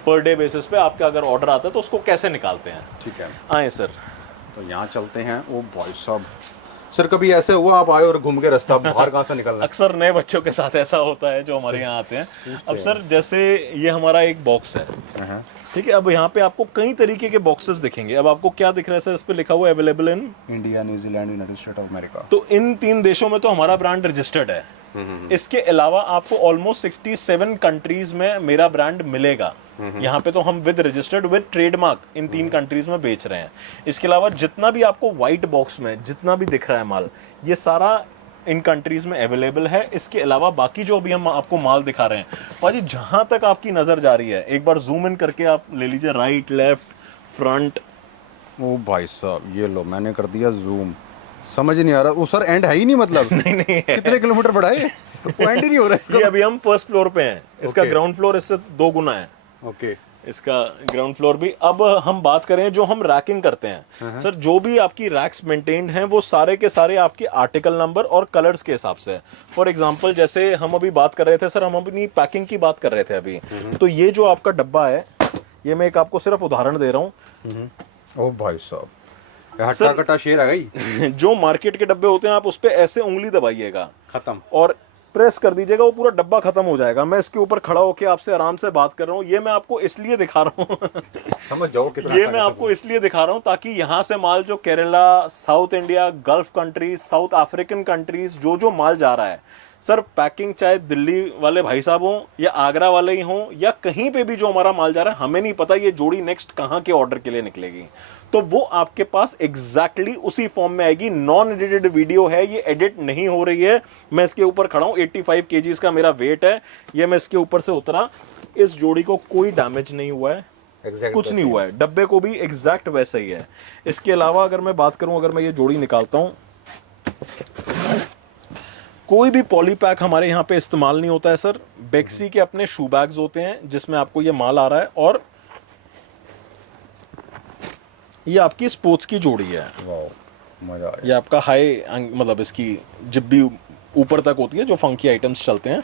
पर डे बेसिस पे आपका अगर ऑर्डर आता है तो उसको कैसे निकालते हैं। ठीक है, आए सर। तो यहाँ चलते हैं। ओ भाई साहब, सर कभी ऐसे हुआ आप आए और घूम के रास्ता बाहर कहाँ से निकलना? अक्सर नए बच्चों के साथ ऐसा होता है जो हमारे यहाँ आते हैं। अब सर जैसे ये हमारा एक बॉक्स है, ठीक है, अब यहाँ पे आपको कई तरीके के बॉक्सेस दिखेंगे। अब आपको क्या दिख रहा है सर, इस पे लिखा हुआ है available in India, New Zealand, United state of America. तो इन 3 देशों में तो हमारा ब्रांड रजिस्टर्ड है। इसके अलावा आपको ऑलमोस्ट 67 कंट्रीज में मेरा ब्रांड मिलेगा। यहाँ पे तो हम with registered with trademark in 3 countries में बेच रहे हैं। इसके अलावा जितना भी आपको व्हाइट बॉक्स में जितना भी दिख रहा है माल, ये सारा इन कंट्रीज में अवेलेबल है। इसके अलावा बाकी जो अभी हम आपको माल दिखा रहे हैं, भाजी जहां तक आपकी नजर जा रही है, एक बार जूम इन करके आप ले लीजिए, राइट, लेफ्ट, फ्रंट। ओ भाई साहब, ये लो मैंने कर दिया जूम, समझ ही नहीं आ रहा। वो सर एंड है ही नहीं, मतलब नहीं नहीं है। कितने किलोमीटर बढ़ाए, एंड ही नहीं हो रहा है। ये अभी हम फर्स्ट फ्लोर पे हैं, इसका ग्राउंड फ्लोर इससे 2 गुना है। ओके, इसका ग्राउंड फ्लोर भी। अब हम बात करें जो हम रैकिंग करते हैं सर, जो भी आपकी रैक्स मेंटेन्ड हैं वो सारे के सारे आपके आर्टिकल नंबर और कलर्स के हिसाब से। फॉर एग्जांपल जैसे हम अभी बात कर रहे थे सर, हम अपनी पैकिंग की बात कर रहे थे अभी, तो ये जो आपका डब्बा है, ये मैं एक आपको सिर्फ उदाहरण दे रहा हूँ। ओ भाई साहब, हट्टा कट्टा शेर आ गई। जो मार्केट के डब्बे होते हैं आप उस पर ऐसे उंगली दबाइएगा खत्म। और प्रेस कर दीजिएगा, वो पूरा डब्बा खत्म हो जाएगा। मैं इसके ऊपर खड़ा होकर आपसे आराम से बात कर रहा हूँ। ये मैं आपको इसलिए दिखा रहा हूँ समझ जाओ कितना। ये मैं आपको इसलिए दिखा रहा हूँ ताकि यहाँ से माल जो Kerala, south India, gulf countries, south African countries जो माल जा रहा है सर, पैकिंग चाहे दिल्ली वाले भाई साहब हों या आगरा वाले ही हों या कहीं पे भी जो हमारा माल जा रहा है, हमें नहीं पता ये जोड़ी नेक्स्ट कहाँ के ऑर्डर के लिए निकलेगी। तो वो आपके पास एग्जैक्टली उसी फॉर्म में आएगी। नॉन एडिटेड वीडियो है, ये एडिट नहीं हो रही है। मैं इसके ऊपर खड़ा हूँ, 85 kgs का मेरा वेट है। ये मैं इसके ऊपर से उतरा, इस जोड़ी को कोई डैमेज नहीं हुआ है, कुछ नहीं हुआ है। डब्बे को भी एग्जैक्ट वैसा ही है। इसके अलावा अगर मैं बात करूं, अगर मैं ये जोड़ी निकालता हूं, कोई भी पॉली पैक हमारे यहाँ पे इस्तेमाल नहीं होता है सर। बेक्सी के अपने शू बैग्स होते हैं जिसमें आपको ये माल आ रहा है, और ये आपकी स्पोर्ट्स की जोड़ी है। मजा आया। ये आपका हाई, मतलब इसकी जिब्बी ऊपर तक होती है, जो फंकी आइटम्स चलते हैं।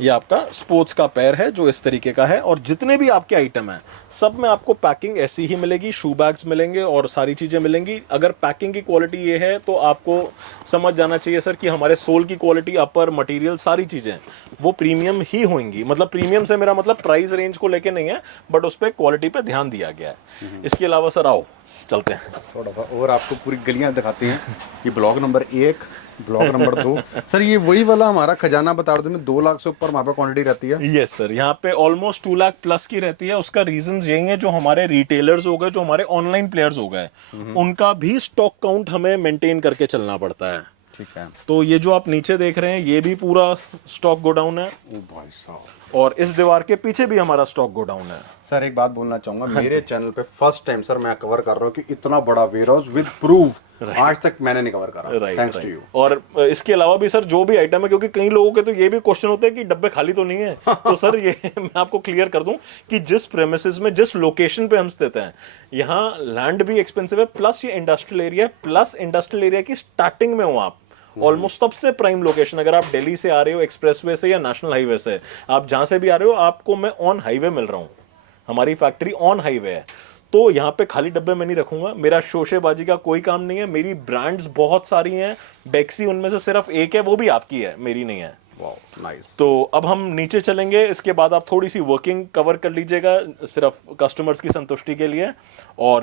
ये आपका स्पोर्ट्स का पैर है जो इस तरीके का है, और जितने भी आपके आइटम हैं सब में आपको पैकिंग ऐसी ही मिलेगी। शू बैग्स मिलेंगे और सारी चीज़ें मिलेंगी। अगर पैकिंग की क्वालिटी ये है तो आपको समझ जाना चाहिए सर कि हमारे सोल की क्वालिटी, अपर मटेरियल, सारी चीज़ें वो प्रीमियम ही होंगी। मतलब प्रीमियम से मेरा मतलब प्राइस रेंज को लेके नहीं है, बट उस पर क्वालिटी पे ध्यान दिया गया है। इसके अलावा सर आओ चलते हैं थोड़ा सा और आपको पूरी गलियां दिखाते हैं। ये block number 1, block number 2। Sir ये वही वाला हमारा खजाना बता दो, 2 लाख से ऊपर हमारे पास क्वांटिटी रहती है। यस सर, यहाँ पे ऑलमोस्ट 2 लाख प्लस की रहती है। उसका रीजन यही है, जो हमारे रिटेलर्स हो गए, जो हमारे ऑनलाइन प्लेयर्स हो गए, उनका भी स्टॉक काउंट हमें मेंटेन करके चलना पड़ता है। ठीक है। तो ये जो आप नीचे देख रहे हैं ये भी पूरा स्टॉक गोडाउन है, ओ भाई साहब, और इस दीवार के पीछे भी हमारा स्टॉक गोडाउन है। सर एक बात बोलना चाहूंगा, मेरे चैनल पे फर्स्ट टाइम सर मैं कवर कर रहा हूँ कि इतना बड़ा वेयरहाउस विद प्रूफ आज तक मैंने नहीं कवर करा। Thanks to you. और इसके अलावा भी सर जो भी आइटम है, क्योंकि कई लोगों के तो ये भी क्वेश्चन होते हैं कि डब्बे खाली तो नहीं है, तो सर ये मैं आपको क्लियर कर दूं कि जिस प्रेमिसेस में, जिस लोकेशन पे हम स्थित हैं, यहाँ लैंड भी एक्सपेंसिव है, प्लस ये industrial area, plus industrial area की स्टार्टिंग में हो आप। ऑलमोस्ट सबसे प्राइम लोकेशन, अगर आप दिल्ली से आ रहे हो एक्सप्रेसवे से या नेशनल हाईवे से, आप जहां से भी आ रहे हो, आपको मैं ऑन हाईवे मिल रहा हूं। हमारी फैक्ट्री ऑन हाईवे है, तो यहाँ पे खाली डब्बे में नहीं रखूंगा। मेरा शोशेबाजी का कोई काम नहीं है। मेरी ब्रांड्स बहुत सारी हैं, बेक्सी उनमें से सिर्फ एक है, वो भी आपकी है, मेरी नहीं है। Wow nice. तो अब हम नीचे चलेंगे, इसके बाद आप थोड़ी सी वर्किंग कवर कर लीजिएगा सिर्फ कस्टमर्स की संतुष्टि के लिए। और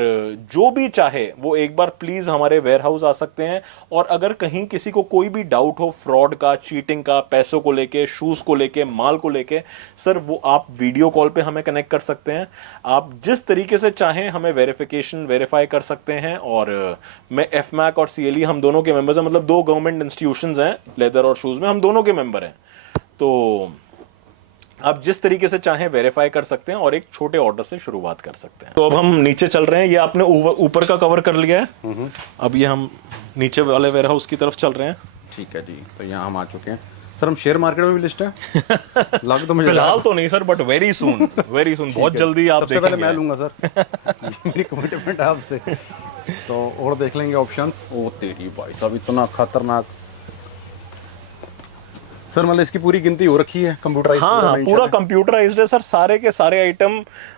जो भी चाहे वो एक बार प्लीज हमारे वेयरहाउस आ सकते हैं। और अगर कहीं किसी को कोई भी डाउट हो फ्रॉड का, चीटिंग का, पैसों को लेके, शूज को लेके, माल को लेके, सर वो आप वीडियो कॉल पे हमें कनेक्ट कर सकते हैं। आप जिस तरीके से चाहें हमें वेरीफाई कर सकते हैं। और मैं एफमैक और CLE हम दोनों के मेंबर्स हैं, मतलब 2 गवर्नमेंट इंस्टीट्यूशंस हैं लेदर और शूज में, हम दोनों के मेंबर हैं। तो आप जिस तरीके से चाहें वेरीफाई कर सकते हैं और एक छोटे ऑर्डर से शुरुआत कर सकते हैं। तो अब हम नीचे चल रहे हैं। ये आपने ऊपर का कवर कर लिया है, अब ये हम नीचे वाले वेयरहाउस की तरफ चल रहे हैं। ठीक है जी, तो यहाँ हम आ चुके हैं। सर हम शेयर मार्केट में भी लिस्ट है लग तो मुझे फिलहाल तो नहीं सर, बट वेरी सून बहुत जल्दी आप सबसे पहले मैं देखेंगे। लूंगा सर मेरी कमिटमेंट है आपसे। तो और देख लेंगे ऑप्शंस। ओ तेरी भाई साहब, इतना खतरनाक। सर मतलब इसकी पूरी गिनती हो रखी है, कंप्यूटराइज्ड? हाँ, पूरा कंप्यूटराइज्ड है सर। सारे के सारे आइटम,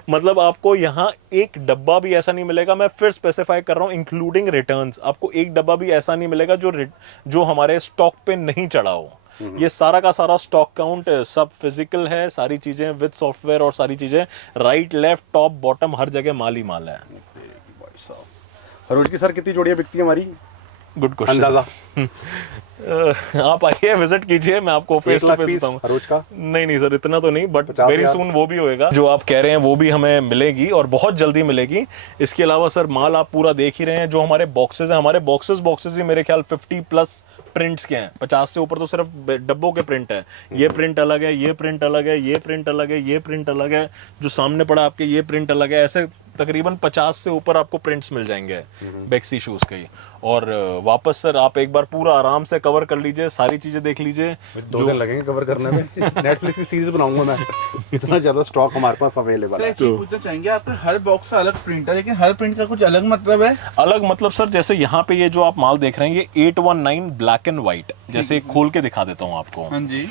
मतलब आपको यहाँ एक डब्बा भी ऐसा नहीं मिलेगा, मैं फिर स्पेसिफाई कर रहा हूँ, इंक्लूडिंग रिटर्न्स। आपको एक डब्बा भी ऐसा नहीं मिलेगा जो हमारे स्टॉक पे नहीं चढ़ा हो। ये सारा का सारा स्टॉक काउंट सब फिजिकल है, सारी चीजें विद सॉफ्टवेयर, और सारी चीजें राइट, लेफ्ट, टॉप, बॉटम, हर जगह माल ही माल है। रोज की सर कितनी जोड़ियां बिकती है हमारी? Good question. अंदाजा आप आइए, विजिट कीजिए, मैं आपको फेस टू फेस बताऊंगा। रोज का नहीं सर, इतना तो नहीं, बट वेरी सून वो भी होएगा। जो आप कह रहे हैं वो भी हमें मिलेगी, और बहुत जल्दी मिलेगी। इसके अलावा सर माल आप पूरा देख ही रहे हैं। जो हमारे बॉक्सेस हैं, हमारे बॉक्सेस ही मेरे ख्याल 50+ प्रिंट्स के हैं। 50 से ऊपर तो सिर्फ डब्बों के प्रिंट है। ये प्रिंट अलग है, ये प्रिंट अलग है, ये प्रिंट अलग है, ये प्रिंट अलग है, जो सामने पड़ा आपके ये प्रिंट अलग है। ऐसे तकरीबन 50 से ऊपर आपको प्रिंट्स मिल जाएंगे बेक्सी शूज के। और वापस सर आप एक बार पूरा आराम से कवर कर लीजिए, सारी चीजें देख लीजिए। 2 दिन लगेंगे कवर करने में। नेटफ्लिक्स की सीरीज बनाऊंगा मैं, इतना ज्यादा स्टॉक हमारे पास अवेलेबल है। पूछना चाहेंगे, आपके हर बॉक्स का अलग प्रिंट है, लेकिन हर प्रिंट का कुछ अलग मतलब है? अलग मतलब सर, जैसे यहाँ पे ये जो आप माल देख रहे हैं, ये 819 ब्लैक एंड व्हाइट, जैसे खोल के दिखा देता हूँ आपको। हाँ जी।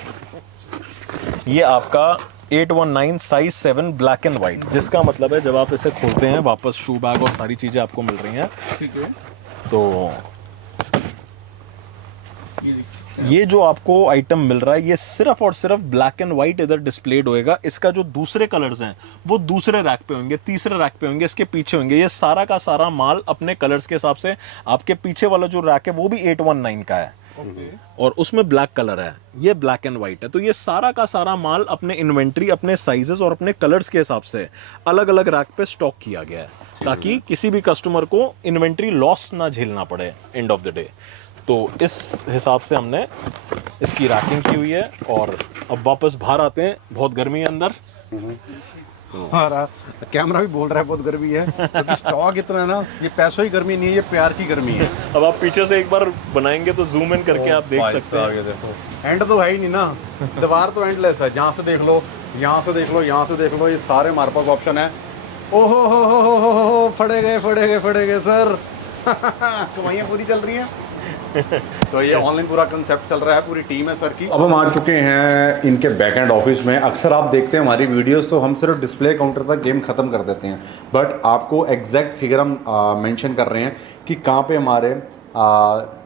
ये आपका 819 साइज 7 ब्लैक एंड वाइट, जिसका मतलब है जब आप इसे खोलते हैं वापस शू बैग और सारी चीज़ें आपको मिल रही हैं। ठीक है, तो ये देख सकते हैं। ये जो आपको आइटम मिल रहा है ये सिर्फ और सिर्फ ब्लैक एंड व्हाइट इधर डिस्प्लेड होएगा। इसका जो दूसरे कलर्स हैं वो दूसरे रैक पे होंगे, तीसरे रैक पे होंगे, इसके पीछे होंगे। ये सारा का सारा माल अपने कलर्स के हिसाब से, आपके पीछे वाला जो रैक है वो भी 819 का है ओके, और उसमें ब्लैक कलर है, ये ब्लैक एंड व्हाइट है। तो ये सारा का सारा माल अपने इन्वेंट्री, अपने साइजेस और अपने कलर्स के हिसाब से अलग अलग रैक पे स्टॉक किया गया है, ताकि किसी भी कस्टमर को इन्वेंट्री लॉस ना झेलना पड़े एंड ऑफ द डे। तो इस हिसाब से हमने इसकी रैकिंग की हुई है। और अब वापस बाहर आते हैं, बहुत गर्मी है अंदर। हमारा कैमरा भी बोल रहा है बहुत गर्मी है, क्योंकि स्टॉक इतना है ना, ये पैसों की गर्मी नहीं है, ये प्यार की गर्मी है। अब आप पीछे से एक बार बनाएंगे तो जूम इन करके आप देख सकते हैं। आगे देखो, एंड तो है ही नहीं ना, दीवार तो एंडलेस है। जहाँ से देख लो, यहाँ से देख लो, यहाँ से देख लो, ये सारे हमारे पास ऑप्शन है। ओहो हो, फड़े गए सर। कमाइयाँ पूरी चल रही हैं। तो ये ऑनलाइन पूरा कंसेप्ट चल रहा है, पूरी टीम है सर की। अब हम आ चुके हैं इनके बैक एंड ऑफिस में। अक्सर आप देखते हैं हमारी वीडियोस तो हम सिर्फ डिस्प्ले काउंटर तक गेम खत्म कर देते हैं, बट आपको एग्जैक्ट फिगर हम मेंशन कर रहे हैं कि कहाँ पे हमारे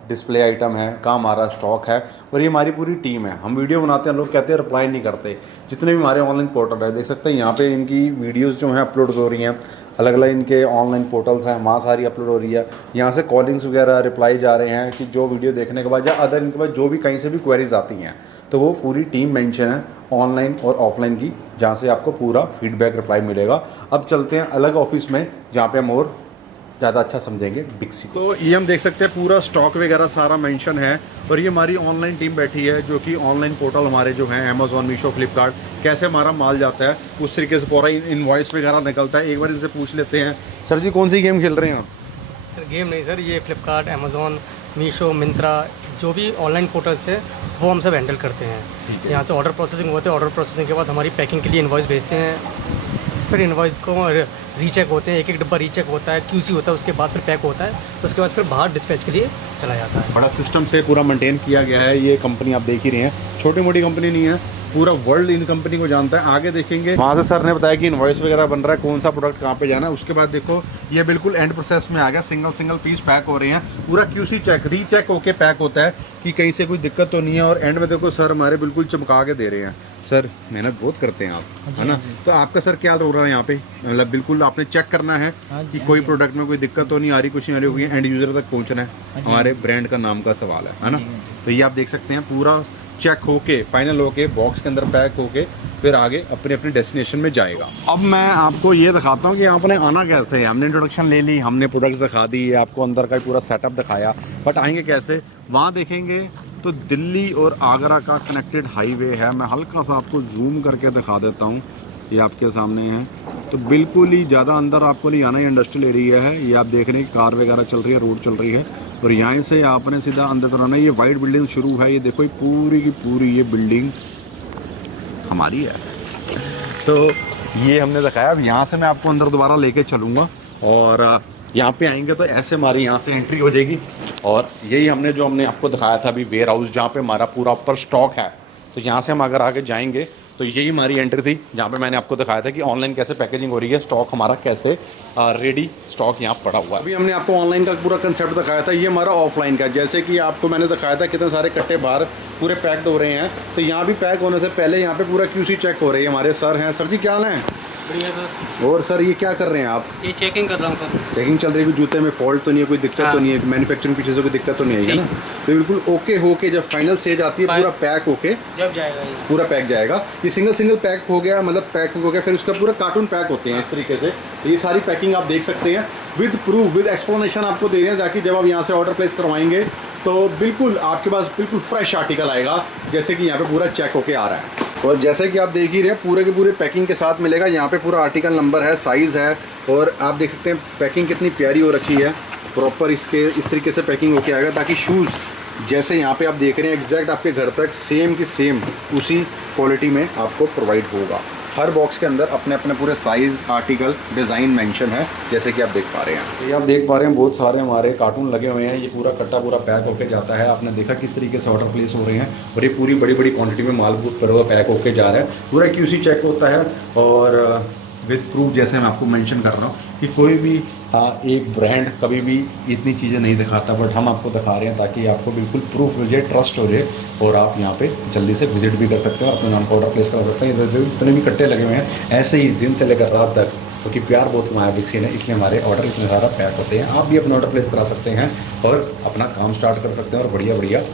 डिस्प्ले आइटम है, कहाँ हमारा स्टॉक है, और ये हमारी पूरी टीम है। हम वीडियो बनाते हैं, लोग कहते हैं रिप्लाई नहीं करते। जितने भी हमारे ऑनलाइन पोर्टल है, देख सकते हैं यहाँ पे इनकी वीडियोस जो हैं अपलोड हो रही हैं, अलग अलग इनके ऑनलाइन पोर्टल्स हैं, वहाँ सारी अपलोड हो रही है। यहाँ से कॉलिंग्स वगैरह रिप्लाई जा रहे हैं कि जो वीडियो देखने के बाद या अदर इनके पास जो भी कहीं से भी क्वेरीज आती हैं, तो वो पूरी टीम मेंशन है ऑनलाइन और ऑफलाइन की, जहाँ से आपको पूरा फीडबैक रिप्लाई मिलेगा। अब चलते हैं अलग ऑफिस में, जहाँ पे हम और ज़्यादा अच्छा समझेंगे बिक्सी। तो ये हम देख सकते हैं पूरा स्टॉक वगैरह सारा मेंशन है, और ये हमारी ऑनलाइन टीम बैठी है जो कि ऑनलाइन पोर्टल हमारे जो हैं अमेज़ॉन, मीशो, फ्लिपकार्ट, कैसे हमारा माल जाता है उस तरीके से पूरा इनवॉइस वगैरह निकलता है। एक बार इनसे पूछ लेते हैं, सर जी कौन सी गेम खेल रहे हैं आप? सर गेम नहीं सर, ये फ्लिपकार्ट, अमेज़ॉन, मीशो, मिंत्रा, जो भी ऑनलाइन पोर्टल्स है वो हम सब हैंडल करते हैं। यहाँ से ऑर्डर प्रोसेसिंग होते हैं, ऑर्डर प्रोसेसिंग के बाद हमारी पैकिंग के लिए इन्वॉइस भेजते हैं, फिर इन्वॉइस को रीचेक होते हैं, एक एक डब्बा रीचेक होता है, क्यूसी होता है, उसके बाद फिर पैक होता है, उसके बाद फिर बाहर डिस्पैच के लिए चला जाता है। बड़ा सिस्टम से पूरा मेंटेन किया गया है। ये कंपनी आप देख ही रहे हैं, छोटी मोटी कंपनी नहीं है, पूरा वर्ल्ड इन कंपनी को जानता है। आगे देखेंगे, वहाँ से सर ने बताया कि इनवॉइस वगैरह बन रहा है, कौन सा प्रोडक्ट कहाँ पे जाना है। उसके बाद देखो ये बिल्कुल एंड प्रोसेस में आ गया, सिंगल पीस पैक हो रहे हैं, पूरा क्यूसी चेक, रीचेक होके पैक होता है कि कहीं से कोई दिक्कत तो नहीं है। और एंड में देखो सर हमारे बिल्कुल चमका के दे रहे हैं। सर मेहनत बहुत करते हैं आप, है ना? तो आपका सर क्या हो रहा है यहाँ पे, मतलब बिल्कुल आपने चेक करना है कि कोई प्रोडक्ट में कोई दिक्कत तो नहीं आ रही, कुछ नहीं आ रही होगी, एंड यूज़र तक पहुँचना है। हमारे ब्रांड का नाम का सवाल है ना? तो ये आप देख सकते हैं पूरा चेक होके, फाइनल होके, बॉक्स के अंदर पैक होके फिर आगे अपने अपने डेस्टिनेशन में जाएगा। अब मैं आपको ये दिखाता हूँ कि आपने आना कैसे है। हमने इंट्रोडक्शन ले ली, हमने प्रोडक्ट्स दिखा दी, आपको अंदर का पूरा सेटअप दिखाया, बट आएंगे कैसे? वहाँ देखेंगे तो दिल्ली और आगरा का कनेक्टेड हाईवे है। मैं हल्का सा आपको जूम करके दिखा देता हूँ, ये आपके सामने है। तो बिल्कुल ही ज़्यादा अंदर आपको नहीं आना, ये इंडस्ट्रियल एरिया है। ये आप देख रहे हैं कार वगैरह चल रही है, रोड चल रही है, और यहाँ से आपने सीधा अंदर तो आना है। ये वाइट बिल्डिंग शुरू है, ये देखो ये पूरी की पूरी ये बिल्डिंग हमारी है। तो ये हमने दिखाया। अब यहाँ से मैं आपको अंदर दोबारा लेके चलूँगा, और यहाँ पे आएंगे तो ऐसे हमारी यहाँ से एंट्री हो जाएगी। और यही हमने आपको दिखाया था अभी वेयर हाउस, जहाँ पे हमारा पूरा ऊपर स्टॉक है। तो यहाँ से हम अगर आगे जाएंगे तो यही हमारी एंट्री थी, जहाँ पे मैंने आपको दिखाया था कि ऑनलाइन कैसे पैकेजिंग हो रही है, स्टॉक हमारा कैसे रेडी स्टॉक यहाँ पड़ा हुआ है। अभी हमने आपको ऑनलाइन का पूरा कंसेप्ट दिखाया था, ये हमारा ऑफलाइन का। जैसे कि आपको मैंने दिखाया था कितने सारे कट्टे बाहर पूरे पैक्ड हो रहे हैं, तो यहाँ भी पैक होने से पहले यहाँ पे पूरा क्यूसी चेक हो रही है। हमारे सर हैं, सर जी क्या हाल है? बढ़िया सर। और सर ये क्या कर रहे हैं आप? ये चेकिंग कर रहा हूँ सर। चेकिंग चल रही है, जूते में फॉल्ट तो नहीं है, कोई दिक्कत तो नहीं है, मैन्युफैक्चरिंग पीछे से कोई दिक्कत तो नहीं है ना? तो बिल्कुल ओके होके जब फाइनल स्टेज आती है पूरा पैक होके जब जाएगा ये पूरा पैक जाएगा। ये सिंगल पैक हो गया, मतलब पैक हो गया, फिर उसका पूरा कार्टून पैक होते हैं इस तरीके से। तो ये सारी पैकिंग आप देख सकते हैं, विद प्रूफ, विद एक्सप्लेनेशन आपको दे रहे हैं, ताकि जब आप यहाँ से ऑर्डर प्लेस करवाएंगे तो बिल्कुल आपके पास बिल्कुल फ्रेश आर्टिकल आएगा, जैसे कि यहाँ पे पूरा चेक होके आ रहा है। और जैसे कि आप देख ही रहे हैं पूरे के पूरे पैकिंग के साथ मिलेगा। यहाँ पे पूरा आर्टिकल नंबर है, साइज़ है, और आप देख सकते हैं पैकिंग कितनी प्यारी हो रखी है। प्रॉपर इसके इस तरीके से पैकिंग होके आएगा, ताकि शूज़ जैसे यहाँ पे आप देख रहे हैं एग्जैक्ट आपके घर तक सेम की सेम उसी क्वालिटी में आपको प्रोवाइड होगा। हर बॉक्स के अंदर अपने अपने पूरे साइज़, आर्टिकल, डिज़ाइन मेंशन है, जैसे कि आप देख पा रहे हैं। ये आप देख पा रहे हैं बहुत सारे हमारे कार्टून लगे हुए हैं। ये पूरा कट्टा पूरा पैक होके जाता है। आपने देखा किस तरीके से ऑर्डर प्लेस हो रहे हैं और ये पूरी बड़ी बड़ी क्वांटिटी में माल पैक होके जा रहा है। पूरा QC चेक होता है और विद प्रूफ, जैसे मैं आपको मेंशन कर रहा हूँ कि कोई भी एक ब्रांड कभी भी इतनी चीज़ें नहीं दिखाता, बट हम आपको दिखा रहे हैं ताकि आपको बिल्कुल प्रूफ हो जाए, ट्रस्ट हो जाए और आप यहाँ पे जल्दी से विजिट भी कर सकते हैं और अपने नाम का ऑर्डर प्लेस कर सकते हैं। जितने भी कट्टे लगे हुए हैं ऐसे ही दिन से लेकर रात तक, क्योंकि प्यार बहुत कमाया बिक्सी ने, इसलिए हमारे ऑर्डर इतने ज़्यादा पैक होते हैं। आप भी अपना ऑर्डर प्लेस करा सकते हैं और अपना काम स्टार्ट कर सकते हैं और बढ़िया बढ़िया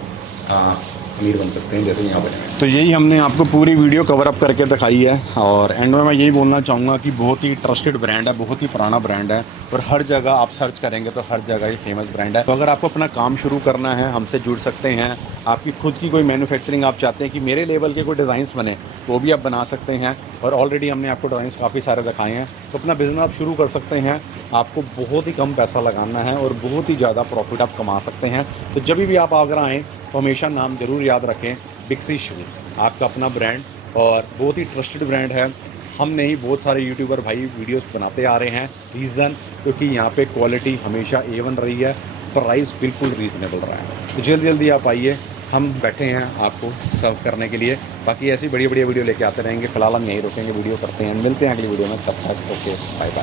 अमीर बन सकते हैं जैसे यहाँ बने। तो यही हमने आपको पूरी वीडियो कवर अप करके दिखाई है और एंड में मैं यही बोलना चाहूँगा कि बहुत ही ट्रस्टेड ब्रांड है, बहुत ही पुराना ब्रांड है और हर जगह आप सर्च करेंगे तो हर जगह ये फेमस ब्रांड है। तो अगर आपको अपना काम शुरू करना है, हमसे जुड़ सकते हैं। आपकी खुद की कोई मैन्युफैक्चरिंग आप चाहते हैं कि मेरे लेवल के कोई डिज़ाइंस बने, वो भी आप बना सकते हैं और ऑलरेडी हमने आपको डिज़ाइंस काफ़ी सारे दिखाए हैं। तो अपना बिज़नेस आप शुरू कर सकते हैं। आपको बहुत ही कम पैसा लगाना है और बहुत ही ज़्यादा प्रॉफिट आप कमा सकते हैं। तो जब भी आप आगरा आएँ तो हमेशा नाम ज़रूर याद रखें, बिक्सी शूज़ आपका अपना ब्रांड और बहुत ही ट्रस्टेड ब्रांड है। हम नहीं, बहुत सारे यूट्यूबर भाई वीडियोस बनाते आ रहे हैं। रीज़न क्योंकि यहाँ पे क्वालिटी हमेशा A1 रही है, प्राइस बिल्कुल रीज़नेबल रहा है। तो जल्दी जल्दी आप आइए, हम बैठे हैं आपको सर्व करने के लिए। बाकी ऐसी बड़ी बड़ी वीडियो लेके आते रहेंगे। फिलहाल हम यहीं रुकेंगे, वीडियो करते हैं, मिलते हैं अगली वीडियो में। तब तक ओके, बाय बाय।